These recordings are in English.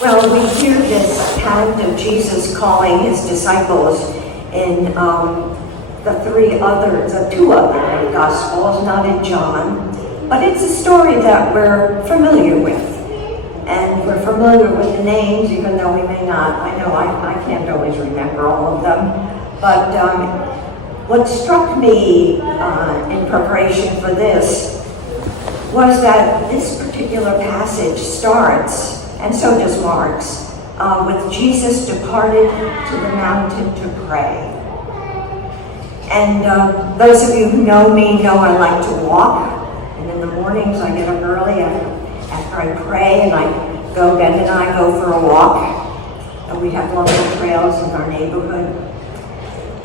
Well, we hear this account of Jesus calling his disciples in the two other Gospels, not in John, but it's a story that we're familiar with. And we're familiar with the names, even though we may not. I know I can't always remember all of them. But what struck me in preparation for this was that this particular passage starts, and so does Mark's, with Jesus departed to the mountain to pray. And those of you who know me know I like to walk, and in the mornings I get up early after I pray, and Ben and I go for a walk. And we have local trails in our neighborhood.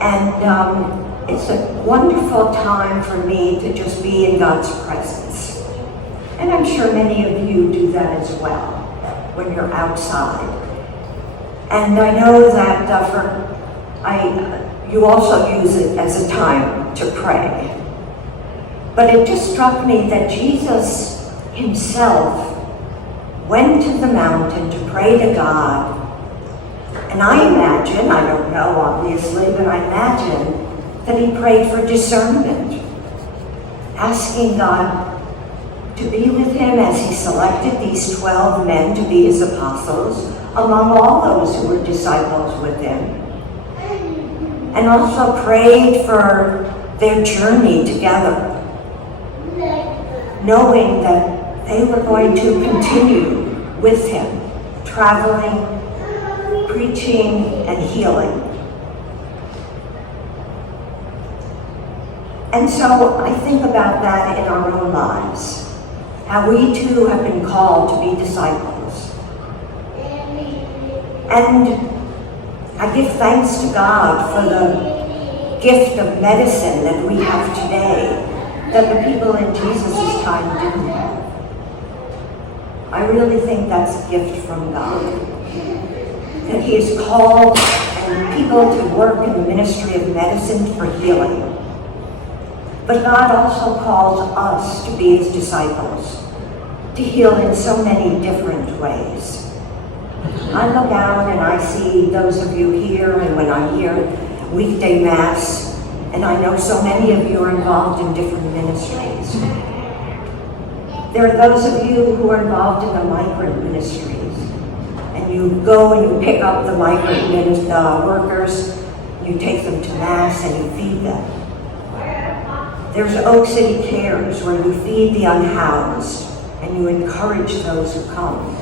And it's a wonderful time for me to just be in God's presence. And I'm sure many of you do that as well when you're outside. And I know that you also use it as a time to pray. But it just struck me that Jesus himself went to the mountain to pray to God. And I imagine, I don't know obviously, but I imagine that he prayed for discernment, asking God to be with him as he selected these 12 men to be his apostles, among all those who were disciples with him. And also prayed for their journey together, knowing that they were going to continue with him, traveling, preaching, and healing. And so I think about that in our own lives, how we too have been called to be disciples. And I give thanks to God for the gift of medicine that we have today that the people in Jesus' time didn't have. I really think that's a gift from God. That he has called people to work in the ministry of medicine for healing. But God also calls us to be his disciples, to heal in so many different ways. I look out and I see those of you here, and when I hear weekday mass, and I know so many of you are involved in different ministries. There are those of you who are involved in the migrant ministries, and you go and you pick up the migrant workers, you take them to mass and you feed them. There's Oak City Cares, where you feed the unhoused and you encourage those who come.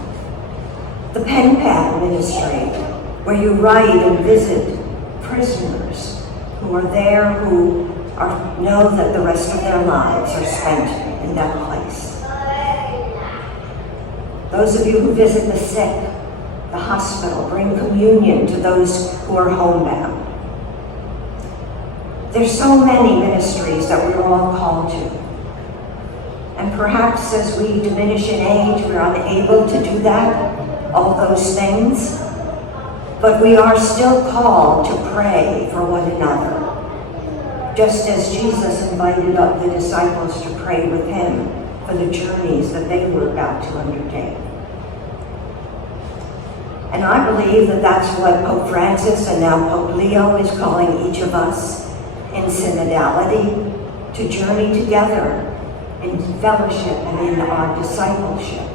The Pen Pal Ministry, where you write and visit prisoners who are there, who know that the rest of their lives are spent in that place. Those of you who visit the sick, the hospital, bring communion to those who are homebound. There's so many ministries that we're all called to. And perhaps as we diminish in age, we're unable to do that, all those things. But we are still called to pray for one another, just as Jesus invited up the disciples to pray with him for the journeys that they were about to undertake. And I believe that that's what Pope Francis and now Pope Leo is calling each of us in synodality, to journey together in fellowship and in our discipleship.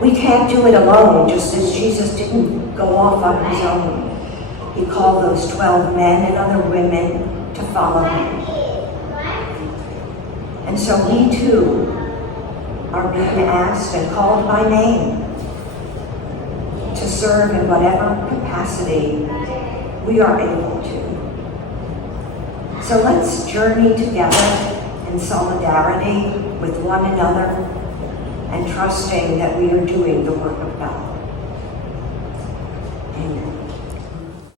We can't do it alone, just as Jesus didn't go off on his own. He called those 12 men and other women to follow him. And so we too are being asked and called by name to serve in whatever capacity we are able to. So let's journey together in solidarity with one another and trusting that we are doing the work of God. Amen.